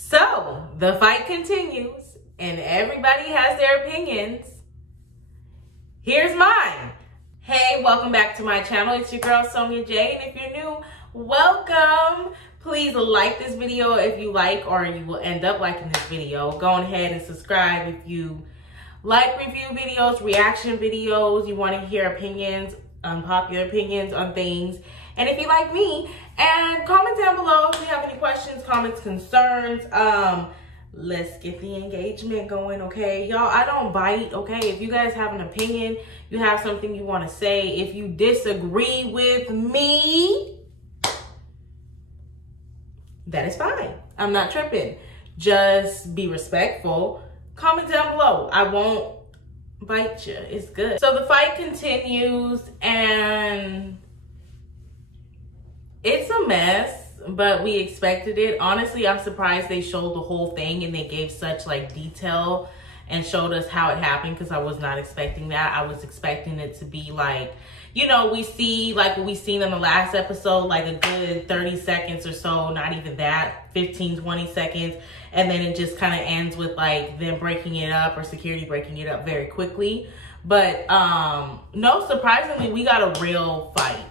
So the fight continues and everybody has their opinions. Here's mine. Hey, welcome back to my channel. It's your girl Sonja J, and if you're new, welcome. Please like this video if you like, or you will end up liking this video. Go ahead and subscribe if you like review videos, reaction videos, you want to hear opinions, unpopular opinions on things. And if you like me, and comment down below if you have any questions, comments, concerns. Let's get the engagement going, okay? Y'all, I don't bite, okay? If you guys have an opinion, you have something you want to say, if you disagree with me, that is fine. I'm not tripping. Just be respectful. Comment down below. I won't bite you. It's good. So the fight continues and it's a mess, but we expected it. Honestly, I'm surprised they showed the whole thing and they gave such like detail and showed us how it happened, because I was not expecting that. I was expecting it to be like, you know, we see like what we seen in the last episode, like a good 30 seconds or so, not even that, 15, 20 seconds. And then it just kind of ends with like them breaking it up, or security breaking it up very quickly. But no, surprisingly, we got a real fight.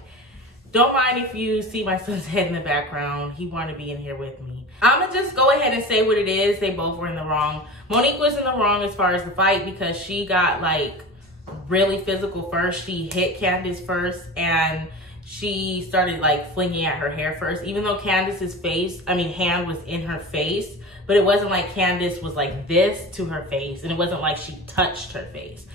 Don't mind if you see my son's head in the background. He wanted to be in here with me. I'm gonna just go ahead and say what it is. They both were in the wrong. Monique was in the wrong as far as the fight, because she got like really physical first. She hit Candace first, and she started like flinging at her hair first, even though Candace's hand was in her face, but it wasn't like Candace was like this to her face, and it wasn't like she touched her face.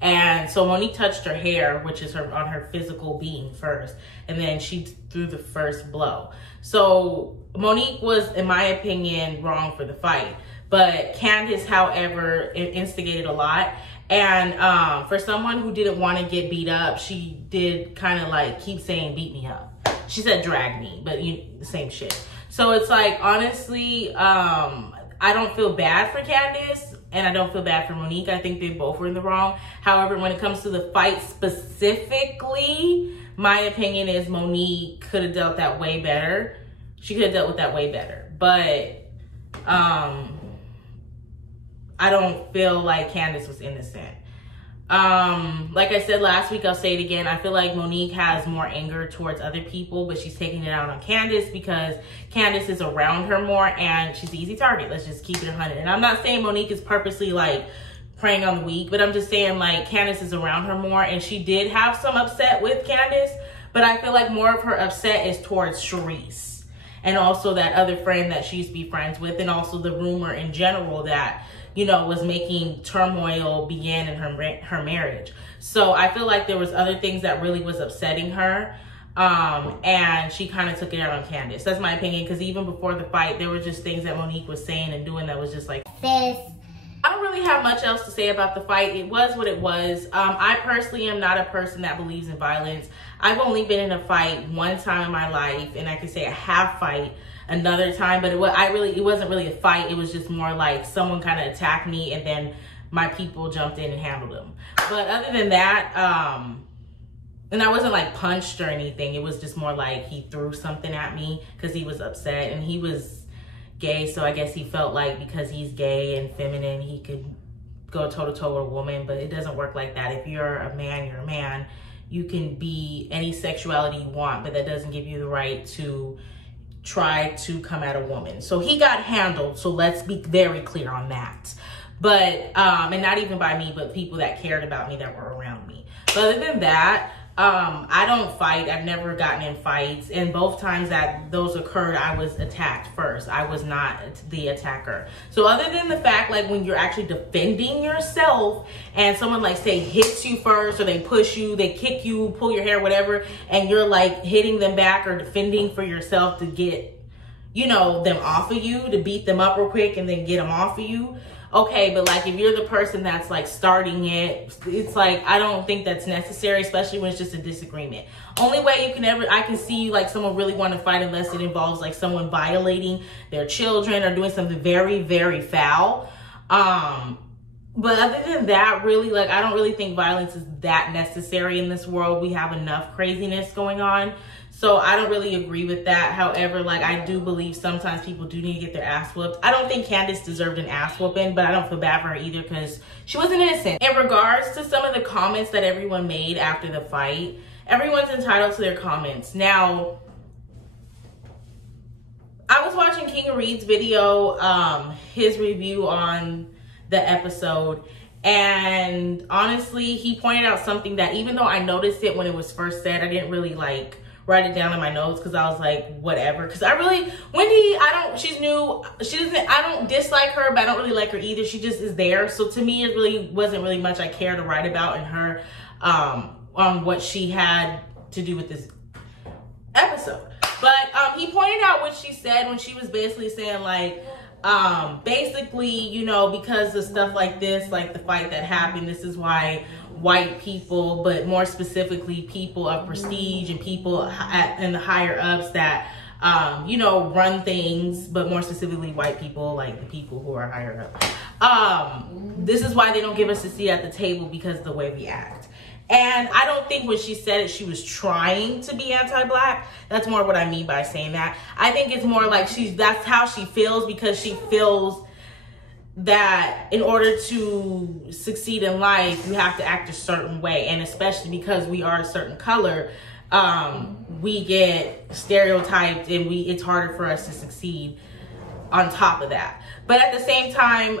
And so Monique touched her hair, which is on her physical being first, and then she threw the first blow. So Monique was, in my opinion, wrong for the fight. But Candace, however, instigated a lot. And for someone who didn't want to get beat up, she did kind of like keep saying, beat me up. She said, drag me, but the same shit. So it's like, honestly, I don't feel bad for Candace, and I don't feel bad for Monique. I think they both were in the wrong. However, when it comes to the fight specifically, my opinion is Monique could have dealt that way better. She could have dealt with that way better. But I don't feel like Candace was innocent. Like I said last week, I'll say it again. I feel like Monique has more anger towards other people, but she's taking it out on Candace because Candace is around her more and she's the easy target. Let's just keep it 100. And I'm not saying Monique is purposely like preying on the weak, but I'm just saying like Candace is around her more, and she did have some upset with Candace, but I feel like more of her upset is towards Sharice and also that other friend that she used to be friends with, and also the rumor in general that, you know, was making turmoil begin in her marriage. So I feel like there was other things that really was upsetting her. And she kind of took it out on Candace. That's my opinion, because even before the fight, there were just things that Monique was saying and doing that was just like, sis. I don't really have much else to say about the fight. It was what it was. I personally am not a person that believes in violence. I've only been in a fight one time in my life, and I can say a half fight another time, but it wasn't really a fight. It was just more like someone kind of attacked me, and then my people jumped in and handled them. But other than that, and I wasn't like punched or anything. It was just more like he threw something at me because he was upset, and he was gay, so I guess he felt like because he's gay and feminine, he could go toe-to-toe with a woman. But it doesn't work like that. If you're a man, you're a man. You can be any sexuality you want, but that doesn't give you the right to try to come at a woman. So he got handled, so let's be very clear on that. But and not even by me, but people that cared about me, that were around me. But other than that, I don't fight. I've never gotten in fights, and both times that those occurred, I was attacked first. I was not the attacker. So other than the fact, like when you're actually defending yourself and someone like say hits you first, or they push you, they kick you, pull your hair, whatever, and you're like hitting them back or defending for yourself to get, you know, them off of you, to beat them up real quick and then get them off of you. Okay, but like if you're the person that's like starting it, it's like, I don't think that's necessary, especially when it's just a disagreement. Only way you can I can see like someone really want to fight unless it involves like someone violating their children or doing something very, very foul. But other than that, really, like, I don't really think violence is that necessary in this world. We have enough craziness going on. So I don't really agree with that. However, like, I do believe sometimes people do need to get their ass whooped. I don't think Candace deserved an ass whooping, but I don't feel bad for her either because she wasn't innocent. In regards to some of the comments that everyone made after the fight, everyone's entitled to their comments. Now, I was watching King Reed's video, his review on the episode, and honestly, he pointed out something that even though I noticed it when it was first said, I didn't really like write it down in my notes because I was like, whatever. Because I really, Wendy, she's new. I don't dislike her, but I don't really like her either. She just is there. So to me, it really wasn't really much I care to write about in her, on what she had to do with this episode. But he pointed out what she said when she was basically saying, like, basically, you know, because of stuff like this, like the fight that happened, this is why white people, but more specifically people of prestige and people in the higher ups that, you know, run things, but more specifically white people, like the people who are higher up. This is why they don't give us a seat at the table, because of the way we act. And I don't think when she said it, she was trying to be anti-black. That's more what I mean by saying that. I think it's more like that's how she feels, because she feels that in order to succeed in life, you have to act a certain way. And especially because we are a certain color, we get stereotyped and it's harder for us to succeed on top of that. But at the same time,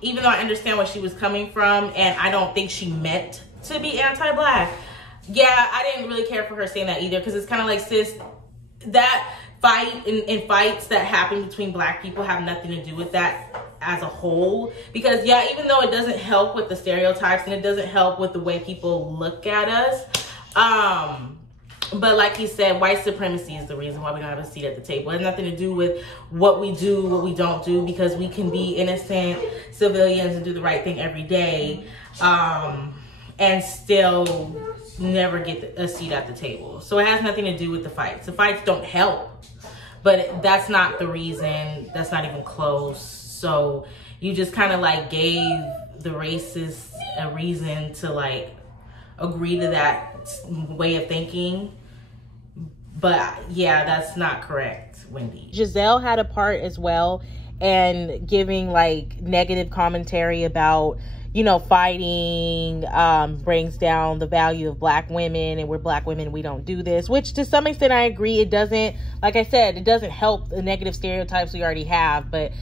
even though I understand where she was coming from, and I don't think she meant to be anti-black, yeah, I didn't really care for her saying that either, because it's kind of like, sis, that fight and fights that happen between black people have nothing to do with that as a whole. Because yeah, even though it doesn't help with the stereotypes and it doesn't help with the way people look at us, but like he said, white supremacy is the reason why we don't have a seat at the table. It has nothing to do with what we do, what we don't do, because we can be innocent civilians and do the right thing every day, and still never get a seat at the table. So it has nothing to do with the fights. The fights don't help, but that's not the reason. That's not even close. So you just kind of like gave the racists a reason to like agree to that way of thinking. But yeah, that's not correct, Wendy. Giselle had a part as well, and giving like negative commentary about, you know, fighting brings down the value of black women, and we're black women, we don't do this, which to some extent I agree. It doesn't, like I said, it doesn't help the negative stereotypes we already have. But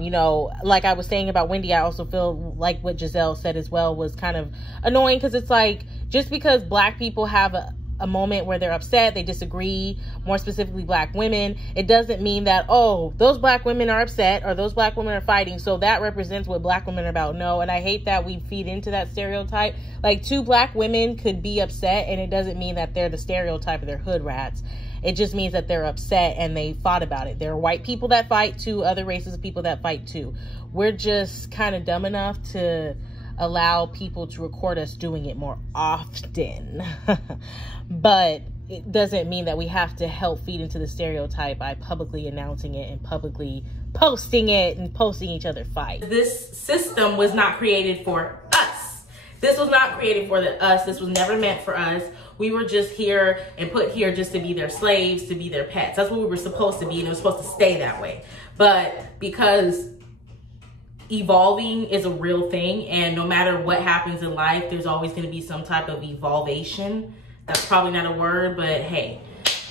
you know, like I was saying about Wendy, I also feel like what Giselle said as well was kind of annoying, because it's like, just because black people have a moment where they're upset, they disagree, more specifically black women, it doesn't mean that, oh, those black women are upset or those black women are fighting, so that represents what black women are about. No, and I hate that we feed into that stereotype. Like, two black women could be upset, and it doesn't mean that they're the stereotype of their hood rats. It just means that they're upset and they fought about it. There are white people that fight too, other races of people that fight too. We're just kind of dumb enough to allow people to record us doing it more often. But it doesn't mean that we have to help feed into the stereotype by publicly announcing it and publicly posting it and posting each other fight. This system was not created for us. This was not created for us. This was never meant for us. We were just here and put here just to be their slaves, to be their pets. That's what we were supposed to be, and it was supposed to stay that way. But because evolving is a real thing, and no matter what happens in life, there's always going to be some type of evolvation. That's probably not a word, but hey.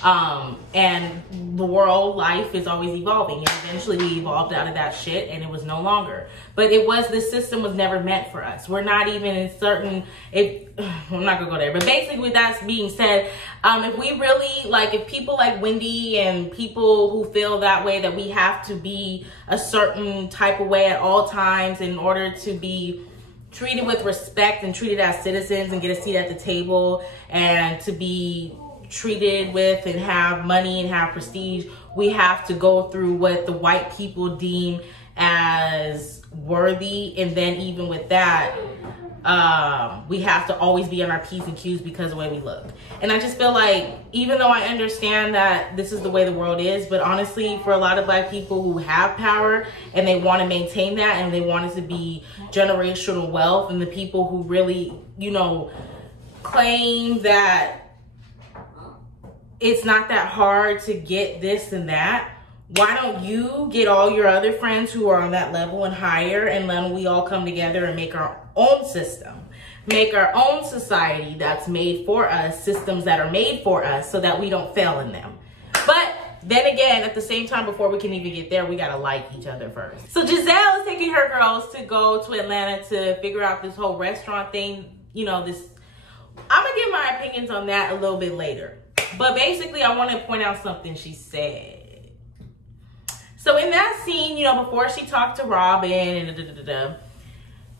And the world, life is always evolving, and eventually we evolved out of that shit and it was no longer. But this system was never meant for us. We're not even certain if, I'm not gonna go there, but basically with that being said, if we really, like, if people like Wendy and people who feel that way, that we have to be a certain type of way at all times in order to be treated with respect and treated as citizens and get a seat at the table and to be treated with and have money and have prestige, we have to go through what the white people deem as worthy. And then even with that, we have to always be on our P's and Q's because of the way we look. And I just feel like, even though I understand that this is the way the world is, but honestly, for a lot of black people who have power and they want to maintain that and they want it to be generational wealth, and the people who really, you know, claim that it's not that hard to get this and that. Why don't you get all your other friends who are on that level and higher, and then we all come together and make our own system, make our own society that's made for us, systems that are made for us so that we don't fail in them. But then again, at the same time, before we can even get there, we gotta like each other first. So Giselle is taking her girls to go to Atlanta to figure out this whole restaurant thing. You know, this, I'm gonna give my opinions on that a little bit later. But basically, I want to point out something she said. So in that scene, you know, before she talked to Robin and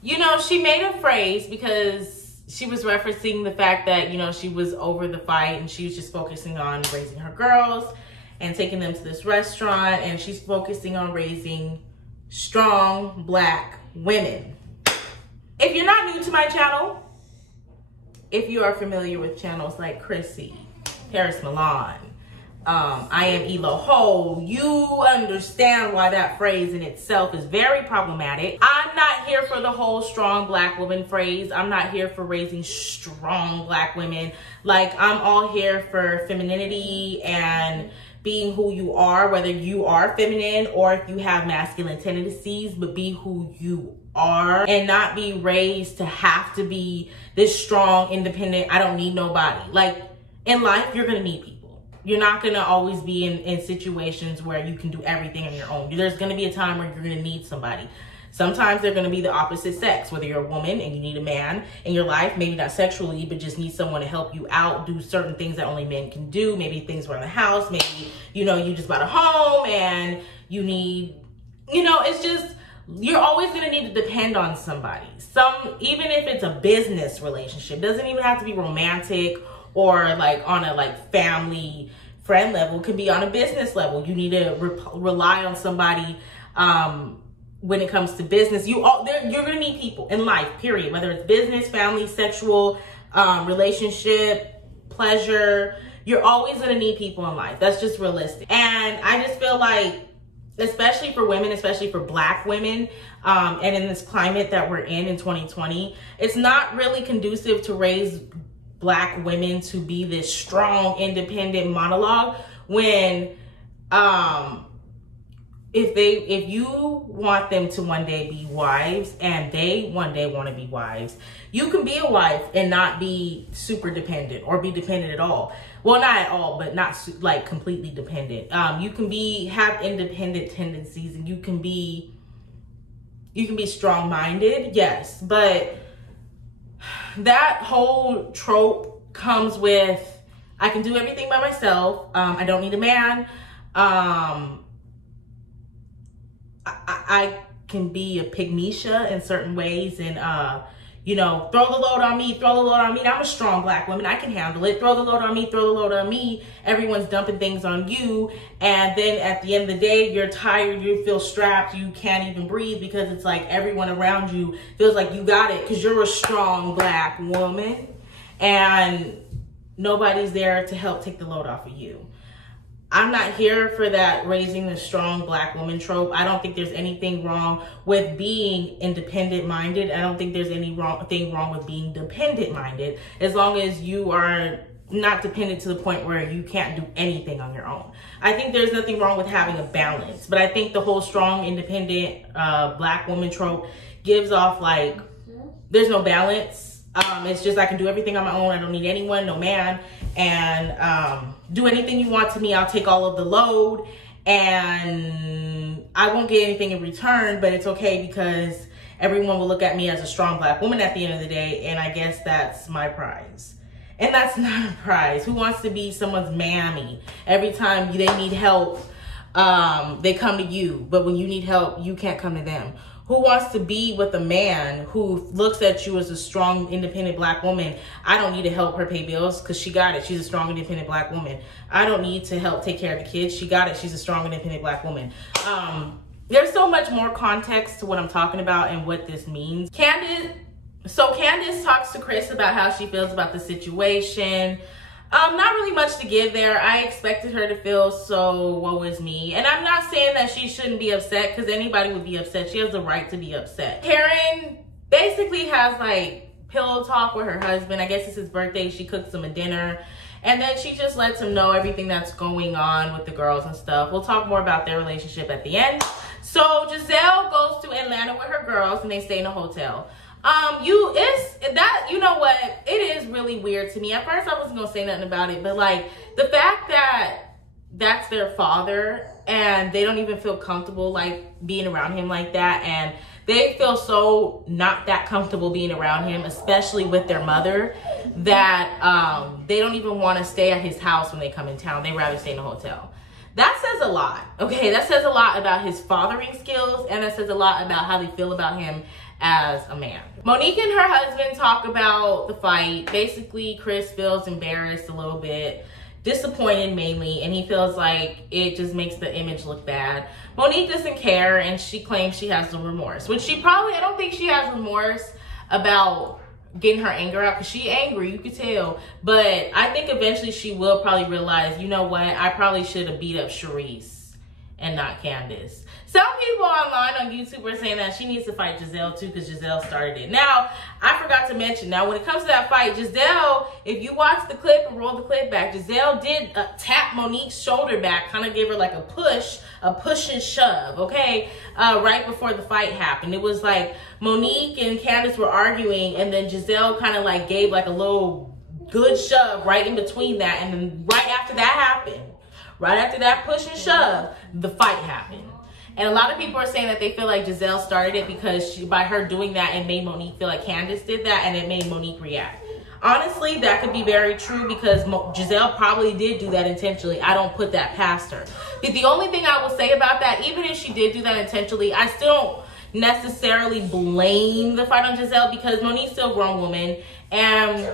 you know, she made a phrase because she was referencing the fact that, you know, she was over the fight and she was just focusing on raising her girls and taking them to this restaurant, and she's focusing on raising strong Black women. If you're not new to my channel, if you are familiar with channels like Chrissy, Paris Milan, I am Elo Ho, you understand why that phrase in itself is very problematic. I'm not here for the whole strong Black woman phrase. I'm not here for raising strong Black women. Like, I'm all here for femininity and being who you are, whether you are feminine or if you have masculine tendencies, but be who you are and not be raised to have to be this strong, independent, I don't need nobody. Like, in life, you're gonna need people. You're not gonna always be in situations where you can do everything on your own. There's gonna be a time where you're gonna need somebody. Sometimes they're gonna be the opposite sex, whether you're a woman and you need a man in your life, maybe not sexually, but just need someone to help you out, do certain things that only men can do, maybe things around the house, maybe, you know, you just bought a home and you need, you know, it's just, you're always gonna need to depend on somebody. Even if it's a business relationship, doesn't even have to be romantic or like on a like family friend level, could be on a business level. You need to rely on somebody when it comes to business. You're gonna need people in life, period. Whether it's business, family, sexual, relationship, pleasure, you're always gonna need people in life. That's just realistic. And I just feel like, especially for women, especially for Black women, and in this climate that we're in 2020, it's not really conducive to raise Black women to be this strong, independent monologue when if you want them to one day be wives and they one day want to be wives, you can be a wife and not be super dependent or be dependent at all. Well, not at all, but not like completely dependent. You can have independent tendencies and you can be strong-minded, yes, but that whole trope comes with, I can do everything by myself. I don't need a man. I can be a pygmeisha in certain ways and, you know, throw the load on me, throw the load on me. I'm a strong Black woman. I can handle it. Throw the load on me, throw the load on me. Everyone's dumping things on you. And then at the end of the day, you're tired, you feel strapped, you can't even breathe because it's like everyone around you feels like you got it because you're a strong Black woman and nobody's there to help take the load off of you. I'm not here for that raising the strong Black woman trope. I don't think there's anything wrong with being independent minded. I don't think there's anything wrong with being dependent minded, as long as you are not dependent to the point where you can't do anything on your own. I think there's nothing wrong with having a balance, but I think the whole strong, independent Black woman trope gives off like there's no balance. It's just I can do everything on my own. I don't need anyone, no man, and do anything you want to me. I'll take all of the load and I won't get anything in return, but it's okay because everyone will look at me as a strong Black woman at the end of the day, and I guess that's my prize. And that's not a prize. Who wants to be someone's mammy? Every time they need help, they come to you, but when you need help, you can't come to them. Who wants to be with a man who looks at you as a strong, independent Black woman? I don't need to help her pay bills because she got it. She's a strong, independent Black woman. I don't need to help take care of the kids. She got it. She's a strong, independent Black woman. There's so much more context to what I'm talking about and what this means. Candace talks to Chris about how she feels about the situation. Not really much to give there. I expected her to feel so woe is me. And I'm not saying that she shouldn't be upset because anybody would be upset. She has the right to be upset. Karen basically has like pillow talk with her husband. I guess it's his birthday. She cooks him a dinner And then she just lets him know everything that's going on with the girls and stuff. We'll talk more about their relationship at the end. So Giselle goes to Atlanta with her girls and they stay in a hotel. You know what? It is really weird to me. At first I wasn't gonna say nothing about it, but like the fact that that's their father and they don't even feel comfortable like being around him like that, and they feel so not that comfortable being around him, especially with their mother, that they don't even want to stay at his house when they come in town. They rather stay in a hotel. That says a lot, okay? That says a lot about his fathering skills, and that says a lot about how they feel about him as a man. Monique and her husband talk about the fight. Basically, Chris feels embarrassed a little bit, disappointed mainly, and he feels like it just makes the image look bad. Monique doesn't care, and she claims she has no remorse, which I don't think she has remorse about getting her anger out, because she angry, you could tell. But I think eventually she will probably realize, you know what, I probably should have beat up Charisse and not Candace. Some people online on YouTube are saying that she needs to fight Giselle too, because Giselle started it. Now, I forgot to mention, now when it comes to that fight, Giselle, if you watch the clip and roll the clip back, Giselle did tap Monique's shoulder back, kind of gave her like a push and shove, okay? Right before the fight happened. It was like Monique and Candace were arguing, and then Giselle kind of like gave like a little good shove right in between that, and then right after that happened, right after that push and shove, the fight happened. And a lot of people are saying that they feel like Giselle started it because by her doing that, it made Monique feel like Candace did that, and it made Monique react. Honestly, that could be very true, because Giselle probably did do that intentionally. I don't put that past her. But the only thing I will say about that, even if she did do that intentionally, I still don't necessarily blame the fight on Giselle, because Monique's still a grown woman. And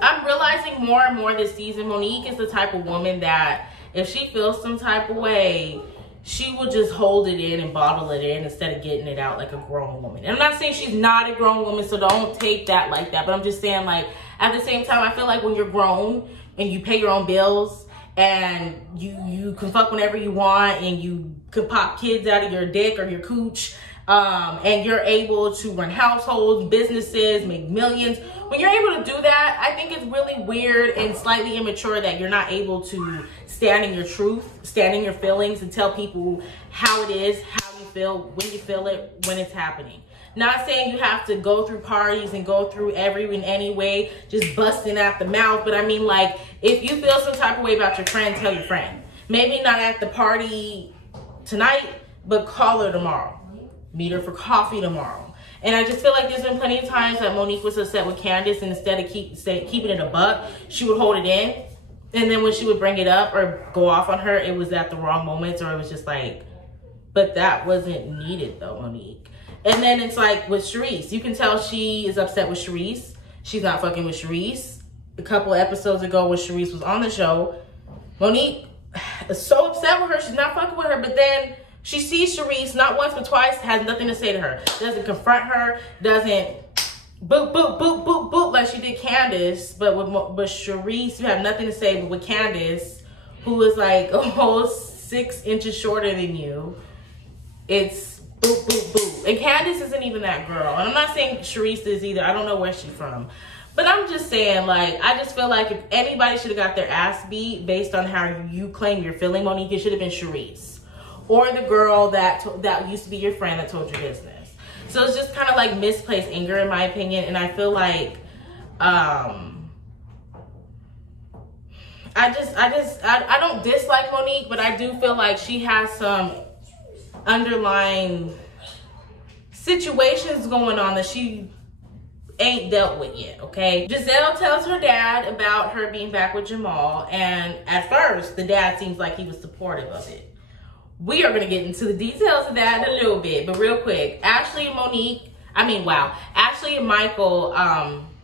I'm realizing more and more this season, Monique is the type of woman that if she feels some type of way, she will just hold it in and bottle it in instead of getting it out like a grown woman. And I'm not saying she's not a grown woman, so don't take that like that. But I'm just saying, like, at the same time, I feel like when you're grown and you pay your own bills and you can fuck whenever you want and you can pop kids out of your dick or your cooch, and you're able to run households, businesses, make millions. When you're able to do that, I think it's really weird and slightly immature that you're not able to stand in your truth, stand in your feelings, and tell people how it is, how you feel, when you feel it, when it's happening. Not saying you have to go through parties and go through every and any way, just busting out the mouth. But I mean, like, if you feel some type of way about your friend, tell your friend. Maybe not at the party tonight, but call her tomorrow. Meet her for coffee tomorrow. And I just feel like there's been plenty of times that Monique was upset with Candace, and instead of keeping it a buck, she would hold it in. And then when she would bring it up or go off on her, it was at the wrong moments, or it was just like, but that wasn't needed though, Monique. And then it's like with Charisse, you can tell she is upset with Charisse. She's not fucking with Charisse. A couple episodes ago when Charisse was on the show, Monique is so upset with her, she's not fucking with her, but then she sees Charisse not once but twice, has nothing to say to her. Doesn't confront her, doesn't boop, boop, boop, boop, boop like she did Candace. But with Charisse, you have nothing to say. But with Candace, who is like almost 6 inches shorter than you, it's boop, boop, boop. And Candace isn't even that girl. And I'm not saying Charisse is either. I don't know where she's from. But I'm just saying, like, I just feel like if anybody should have got their ass beat based on how you claim you're feeling, Monique, it should have been Charisse. Or the girl that used to be your friend that told your business. So it's just kind of like misplaced anger, in my opinion. And I feel like, I don't dislike Monique, but I do feel like she has some underlying situations going on that she ain't dealt with yet, okay? Giselle tells her dad about her being back with Jamal, and at first, the dad seems like he was supportive of it. We are going to get into the details of that in a little bit, but real quick, Ashley and Michael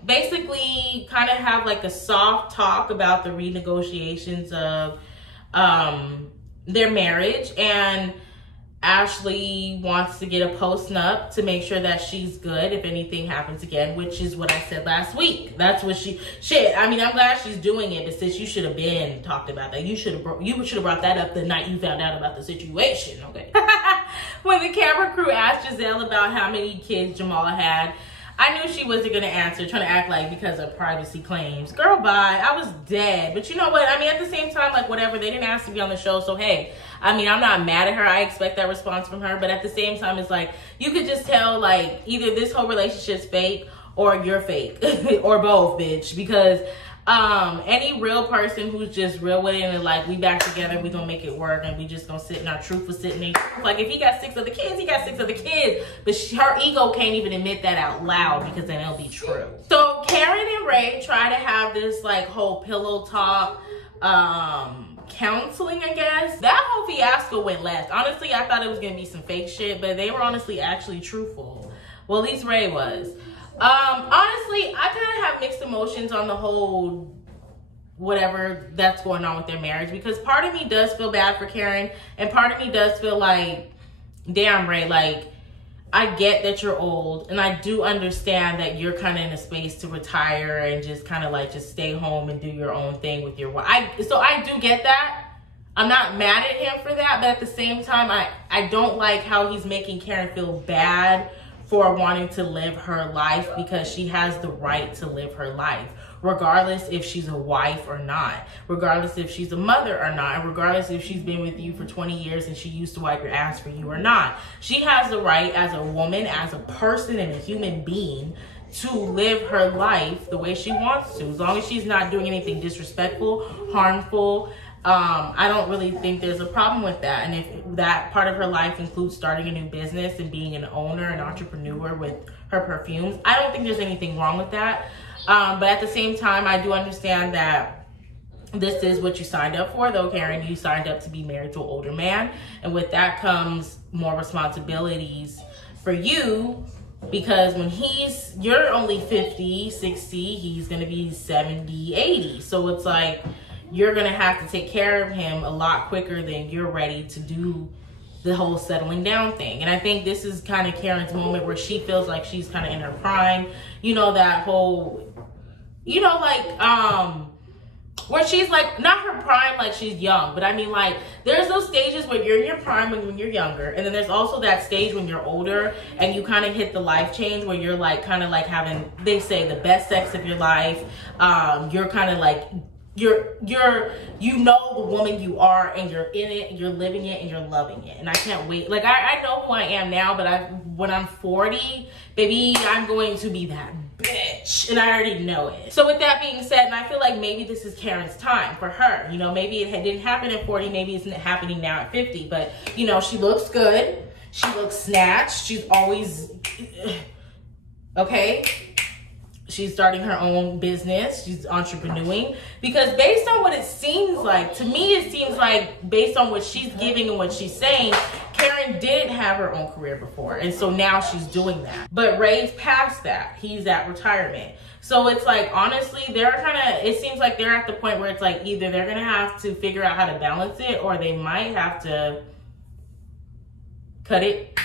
basically kind of have like a soft talk about the renegotiations of their marriage, and Ashley wants to get a post-nup to make sure that she's good if anything happens again, which is what I said last week. That's what I mean, I'm glad she's doing it, but sis, you should have been talked about that. You should have brought that up the night you found out about the situation, okay? When the camera crew asked Giselle about how many kids Jamal had, I knew she wasn't going to answer, trying to act like because of privacy claims. Girl, bye. I was dead. But you know what? I mean, at the same time, like, whatever. They didn't ask to be on the show. So, hey, I mean, I'm not mad at her. I expect that response from her. But at the same time, it's like, you could just tell, like, either this whole relationship's fake or you're fake. Or both, bitch. Because any real person who's just real with it and like, we back together, we gonna make it work, and we just gonna sit in our truth for sitting in. Like, if he got 6 other kids, he got 6 other kids. But her ego can't even admit that out loud, because then it'll be true. So Karen and Ray try to have this like whole pillow talk, counseling, I guess. That whole fiasco went left. Honestly, I thought it was gonna be some fake shit, but they were honestly actually truthful. Well, at least Ray was. Honestly, I kind of have mixed emotions on the whole whatever that's going on with their marriage, because part of me does feel bad for Karen, and part of me does feel like, damn, Ray, like, I get that you're old, and I do understand that you're kind of in a space to retire and just kind of like just stay home and do your own thing with your wife. So I do get that. I'm not mad at him for that, but at the same time, I don't like how he's making Karen feel bad for wanting to live her life, because she has the right to live her life, regardless if she's a wife or not, regardless if she's a mother or not, and regardless if she's been with you for 20 years and she used to wipe your ass for you or not. She has the right as a woman, as a person and a human being, to live her life the way she wants to, as long as she's not doing anything disrespectful, harmful. I don't really think there's a problem with that. And if that part of her life includes starting a new business and being an owner, an entrepreneur with her perfumes, I don't think there's anything wrong with that. But at the same time, I do understand that this is what you signed up for, though, Karen. You signed up to be married to an older man. And with that comes more responsibilities for you, because when you're only 50, 60, he's going to be 70, 80. So it's like, you're going to have to take care of him a lot quicker than you're ready to do the whole settling down thing. And I think this is kind of Karen's moment where she feels like she's kind of in her prime. You know, that whole, you know, like, where she's like, not her prime like she's young, but I mean, like, there's those stages where you're in your prime when you're younger, and then there's also that stage when you're older and you kind of hit the life change where you're like kind of like having, they say, the best sex of your life. You're kind of like, you know the woman you are, and you're in it, you're living it, and you're loving it. And I can't wait. Like, I know who I am now, but when I'm 40, baby, I'm going to be that bitch, and I already know it. So with that being said, and I feel like maybe this is Karen's time for her. You know, maybe it didn't happen at 40, maybe it's happening now at 50, but you know, she looks good, she looks snatched, she's always okay. She's starting her own business. She's entrepreneuring, because based on what it seems like, to me, it seems like based on what she's giving and what she's saying, Karen didn't have her own career before. And so now she's doing that. But Ray's past that. He's at retirement. So it's like, honestly, it seems like they're at the point where it's like either they're going to have to figure out how to balance it, or they might have to cut it.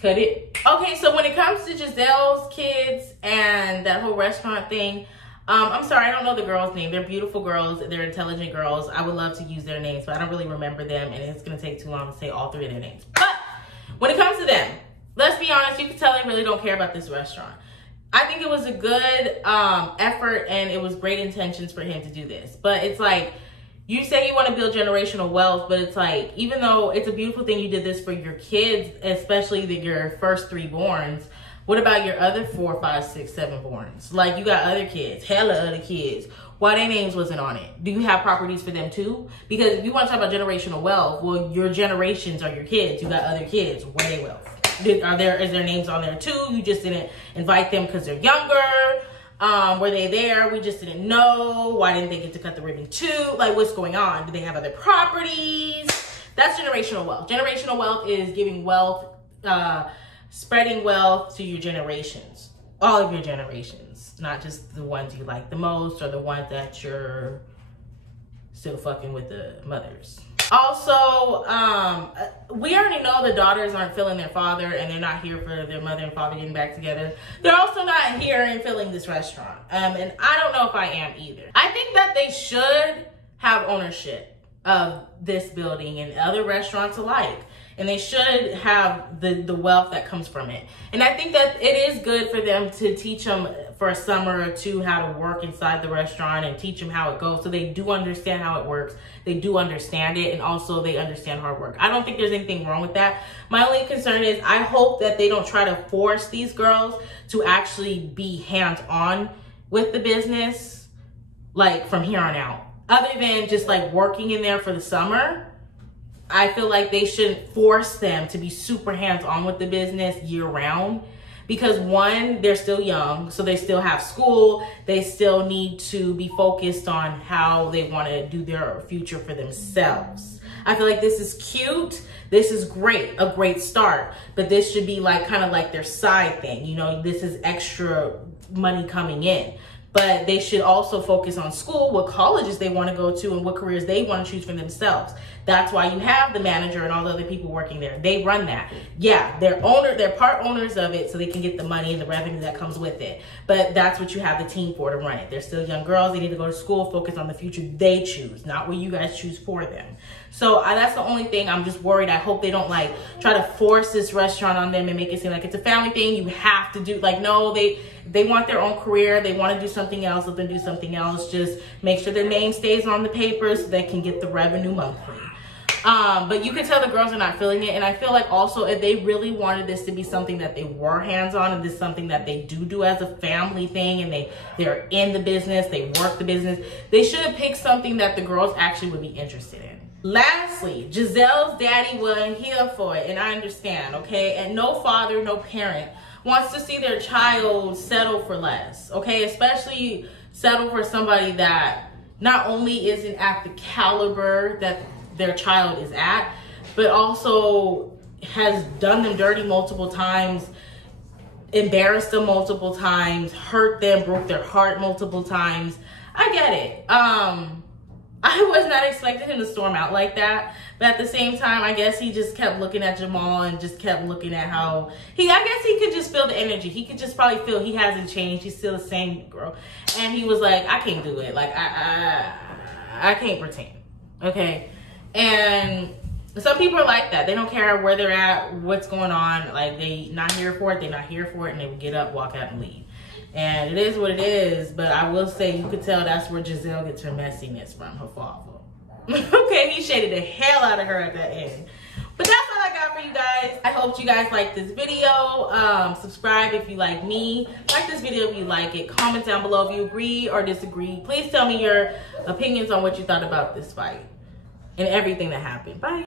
Okay, so when it comes to Giselle's kids and that whole restaurant thing, I'm sorry, I don't know the girls' name. They're beautiful girls. They're intelligent girls. I would love to use their names, but I don't really remember them, and it's going to take too long to say all 3 of their names. But when it comes to them, let's be honest, you can tell they really don't care about this restaurant. I think it was a good effort, and it was great intentions for him to do this. But it's like, you say you want to build generational wealth, but it's like, even though it's a beautiful thing you did this for your kids, especially your first 3 borns, what about your other 4, 5, 6, 7 borns? Like, you got other kids, hella other kids. Why their names wasn't on it? Do you have properties for them too? Because if you want to talk about generational wealth, well, your generations are your kids. You got other kids. Where they wealth? Is their names on there too? You just didn't invite them because they're younger. Were they there? We just didn't know. Why didn't they get to cut the ribbon too? Like, what's going on? Do they have other properties? That's generational wealth. Generational wealth is giving wealth, spreading wealth to your generations. All of your generations. Not just the ones you like the most, or the ones that you're still fucking with the mothers. Also, we already know the daughters aren't feeling their father, and they're not here for their mother and father getting back together. They're also not here and filling this restaurant. And I don't know if I am either. I think that they should have ownership of this building and other restaurants alike. and they should have the wealth that comes from it. And I think that it is good for them to teach them for a summer or two how to work inside the restaurant and teach them how it goes, so they do understand how it works. They do understand it, and also they understand hard work. I don't think there's anything wrong with that. My only concern is I hope that they don't try to force these girls to actually be hands-on with the business, like from here on out. Other than just like working in there for the summer, I feel like they shouldn't force them to be super hands-on with the business year-round. Because one, they're still young, so they still have school. They still need to be focused on how they want to do their future for themselves. I feel like this is cute. This is great, a great start. But this should be like kind of like their side thing. You know, this is extra money coming in. But they should also focus on school, what colleges they want to go to, and what careers they want to choose for themselves. That's why you have the manager and all the other people working there. They run that. Yeah, they're part owners of it, so they can get the money and the revenue that comes with it. But that's what you have the team for, to run it. They're still young girls. They need to go to school, focus on the future they choose, not what you guys choose for them. So that's the only thing. I'm just worried. I hope they don't like try to force this restaurant on them and make it seem like it's a family thing. You have to do, like, no, they want their own career. They want to do something else. Let them do something else. Just make sure their name stays on the paper so they can get the revenue monthly. But you can tell the girls are not feeling it. And I feel like also if they really wanted this to be something that they were hands-on, and this is something that they do as a family thing, and they're in the business, they work the business, they should have picked something that the girls actually would be interested in. Lastly, Giselle's daddy wasn't here for it, and I understand, okay? And no father, no parent wants to see their child settle for less, okay? Especially settle for somebody that not only isn't at the caliber that their child is at, but also has done them dirty multiple times, embarrassed them multiple times, hurt them, broke their heart multiple times. I get it. I was not expecting him to storm out like that, but at the same time, I guess he just kept looking at Jamal and just kept looking at how I guess he could just feel the energy. He could just probably feel he hasn't changed. He's still the same girl. And he was like, I can't do it. Like, I can't pretend. Okay. And some people are like that. They don't care where they're at, what's going on. Like, they not here for it. They're not here for it. And they would get up, walk out, and leave. And it is what it is. But I will say, you could tell that's where Giselle gets her messiness from, her father. Okay, he shaded the hell out of her at that end. But that's all I got for you guys. I hope you guys like this video. Subscribe if you like me. Like this video if you like it. Comment down below if you agree or disagree. Please tell me your opinions on what you thought about this fight and everything that happened. Bye.